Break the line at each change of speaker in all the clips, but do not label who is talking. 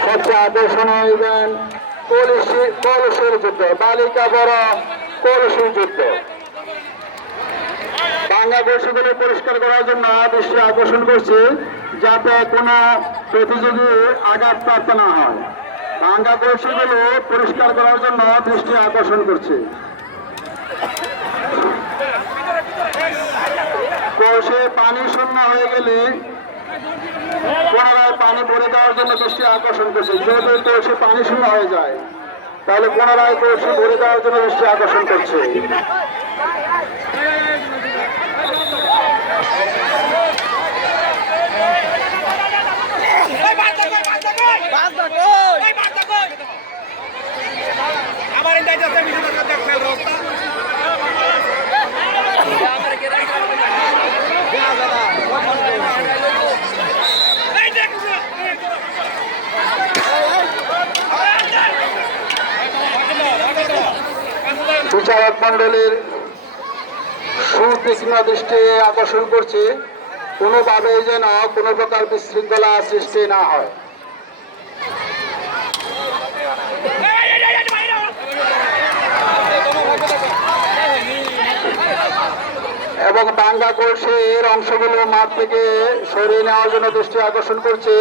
সবচেয়ে আকর্ষণীয় ইভেন্ট কলসি কলসের যুদ্ধ, বালিকা বড় কলসির যুদ্ধ। কলসিগুলো পরিষ্কার করার জন্য দৃষ্টি আকর্ষণ করছে যাতে কোনো প্রতিযোগী আঘাত প্রাপ্ত না হয়। ভাঙ্গা কলসিগুলো পরিষ্কার করার জন্য দৃষ্টি আকর্ষণ করছে। কলসে পানি শূন্য হয়ে গেলে পুনরায় পানি ভরে দেওয়ার জন্য দৃষ্টি আকর্ষণ করছে। যেহেতু কলসি পানি শূন্য হয়ে যায়, তাহলে পুনরায় কলসি ভরে দেওয়ার জন্য দৃষ্টি আকর্ষণ করছে
আমার ইন্দাই যাচ্ছে মিশন করতে ফেল রোগটা এই দেখ
বিচারক মন্ডলীর সুতীক্ষ্ণ দৃষ্টি আকর্ষণ করছে, কোনোভাবেই যেন কোনো প্রকার বিশৃঙ্খলা সৃষ্টি না হয়। এবং বাঙ্গা কলসের অংশগুলো মাঠ থেকে সরিয়ে নেওয়ার জন্য দৃষ্টি আকর্ষণ করছে,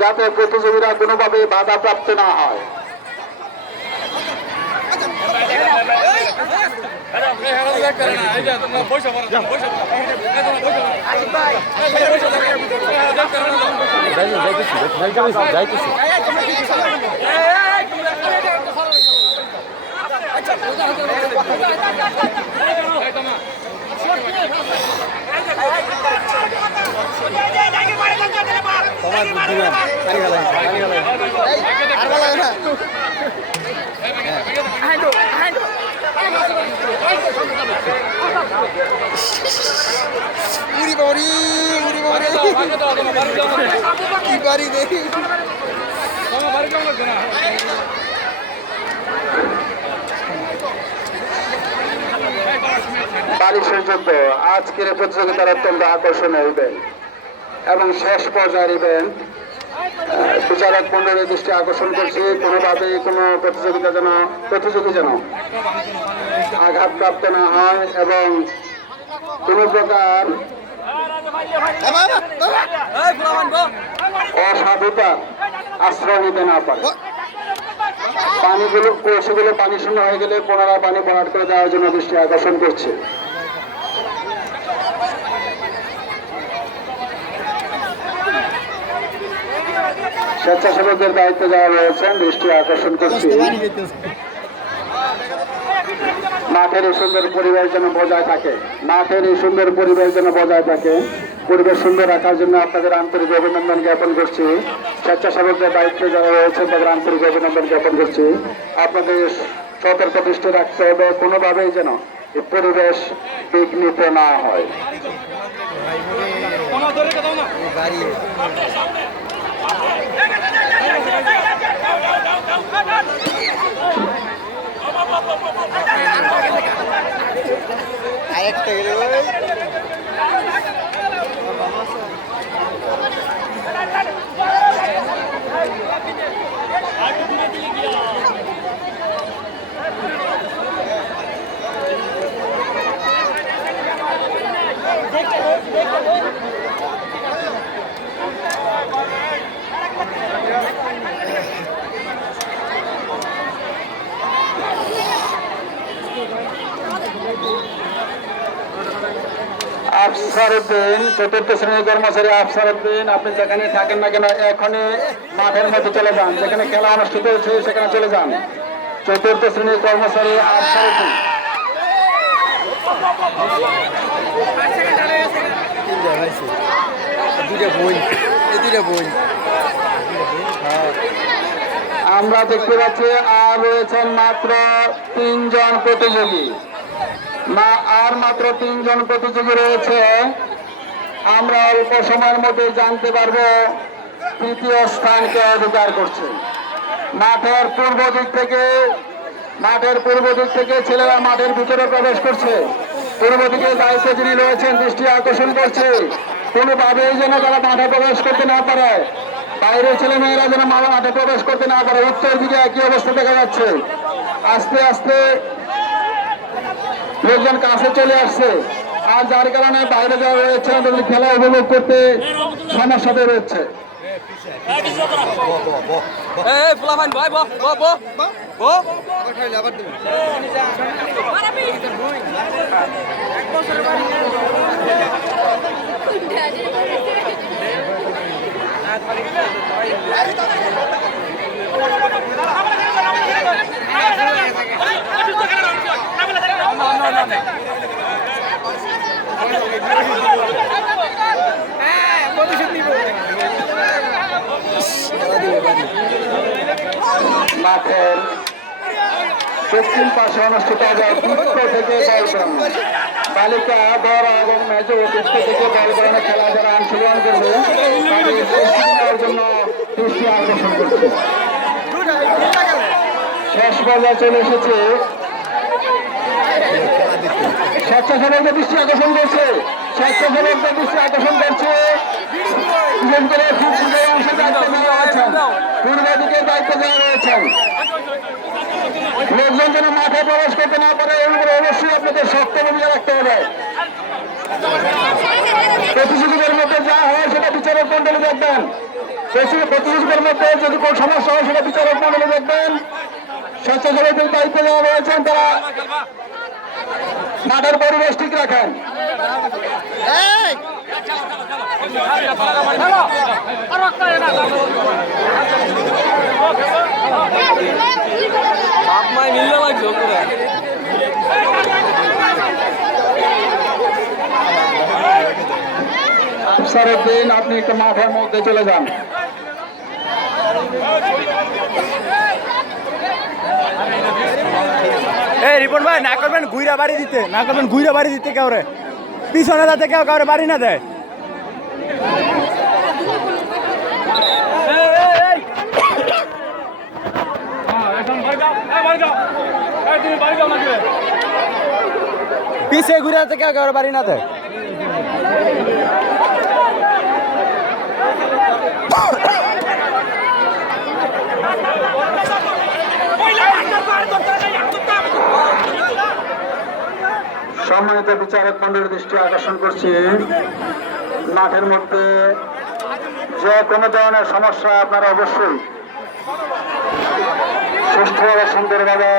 যাতে প্রতিযোগীরা কোনোভাবে বাধাপ্রাপ্ত না হয়।
যাইতেছি
উড়ি বাড়ি বাড়ি
আজকের প্রতিযোগিতার অত্যন্ত আকর্ষণীয় ইভেন্ট এবং শেষ পর্যায়ের ইভেন্ট বিচারক মন্ডলের দৃষ্টি আকর্ষণ করছে। কোনোভাবে কোনো প্রতিযোগিতা যেন, প্রতিযোগী যেন আঘাতপ্রাপ্ত না হয় এবং কোনো প্রকার অসাধুতা আশ্রয় নিতে না পারে। পানিগুলো, কলসিগুলো পানি শূন্য হয়ে গেলে পুনরায় পানি ভরাট করে দেওয়ার জন্য দৃষ্টি আকর্ষণ করছে। স্বেচ্ছাসেবকদের দায়িত্ব দেওয়া রয়েছেন, দৃষ্টি আকর্ষণ করছি। মাঠের এই সুন্দর পরিবেশ যেন বজায় থাকে। মাঠের এই সুন্দর পরিবেশ যেন বজায় থাকে। পরিবেশ সুন্দর রাখার জন্য আপনাদের আন্তরিক অভিনন্দন জ্ঞাপন করছি। স্বেচ্ছাসেবকদের দায়িত্বে যারা রয়েছে তাদের আন্তরিক অভিনন্দন জ্ঞাপন করছি। আপনাদের সতর্ক দৃষ্টি রাখতে হবে কোনোভাবেই যেন এই পরিবেশ বিঘ্নিত না হয়।
আরেকটা গেলে ওই
আফসার উদ্দিন, চতুর্থ শ্রেণির কর্মচারী আফসার উদ্দিন, আপনি যেখানে থাকেন না কেন, এখনই মাঠের মধ্যে চলে যান। যেখানে খেলা অনুষ্ঠিত হয়েছে, সেখানে চলে যান। চতুর্থ শ্রেণির কর্মচারী আফসার উদ্দিন। আমরা দেখতে পাচ্ছি, আর রয়েছেন মাত্র তিনজন প্রতিযোগী। মা আর মাত্র তিনজন প্রতিযোগী রয়েছে। আমরা অল্প সময়ের মধ্যে জানতে পারব তৃতীয় স্থানকে অধিকার করছে। মাঠের পূর্ব দিক থেকে, মাঠের পূর্ব দিক থেকে ছেলেরা মাঠের ভিতরে প্রবেশ করছে। পূর্ব দিকে দায়িত্বে যিনি রয়েছেন, দৃষ্টি আকর্ষণ করছে। কোনোভাবেই যেন তারা মাঠে প্রবেশ করতে না পারে। বাইরের ছেলে মেয়েরা যেন মাঠে প্রবেশ করতে না পারে। উত্তর দিকে একই অবস্থা দেখা যাচ্ছে। আস্তে আস্তে লোকজন কাছে চলে আসছে। আর যার কারণে বাইরে যাওয়া রয়েছে তাদের খেলা উপভোগ করতে সমস্যাতে রয়েছে।
আবার
মাঠের দক্ষিণ পাশে অনুষ্ঠিত হবে বৃত্ত থেকে বলগ্রাম বালিকা, বড় এবং মেজ বৃত্ত থেকে বলগ্রামে খেলা যারা অংশগ্রহণ করবে, তাদের জন্য দৃষ্টি আকর্ষণ করছে। শেষ পর্যায়ে চলে এসেছে স্বেচ্ছাসেবকদের দৃষ্টি আকর্ষণ করছে। স্বেচ্ছাসেবকদের দৃষ্টি আকর্ষণ করছে। খুব সুন্দর দায়িত্ব রয়েছেন লোকজন যেন মাঠে প্রবেশ করতে না পারে এর উপরে অবশ্যই আপনাদের শক্ত ভূমিকা রাখতে হবে প্রতিযোগীদের মধ্যে যা হয় সেটা বিচারক মন্ডলে দেখবেন প্রতি- প্রতিযোগীদের মধ্যে যদি কোনো সমস্যা হয় সেটা বিচারক মন্ডলে দেখবেন স্বেচ্ছাসেবকদের দায়িত্ব দেওয়া রয়েছেন তারা মাঠের পরিবেশ ঠিক রাখেন।
বাপ মায়
আপনি একটু মাঠের মধ্যে চলে যান।
রিপন ভাই, না করবেন, ঘুইরা বাড়ি দিতে, না করবেন, ঘুইরা বাড়ি দিতে কেউ রে পিছনে যাতে কেউ কাউরে বাড়ি না দেয়। পিছে ঘুরে যাতে কেউ কাউরে বাড়ি না দেয়
সম্মানিত বিচারক মন্ডলের দৃষ্টি আকর্ষণ করছি। মাঠের মধ্যে যে কোনো ধরনের সমস্যা আপনারা অবশ্যই সুস্থভাবে সুন্দরভাবে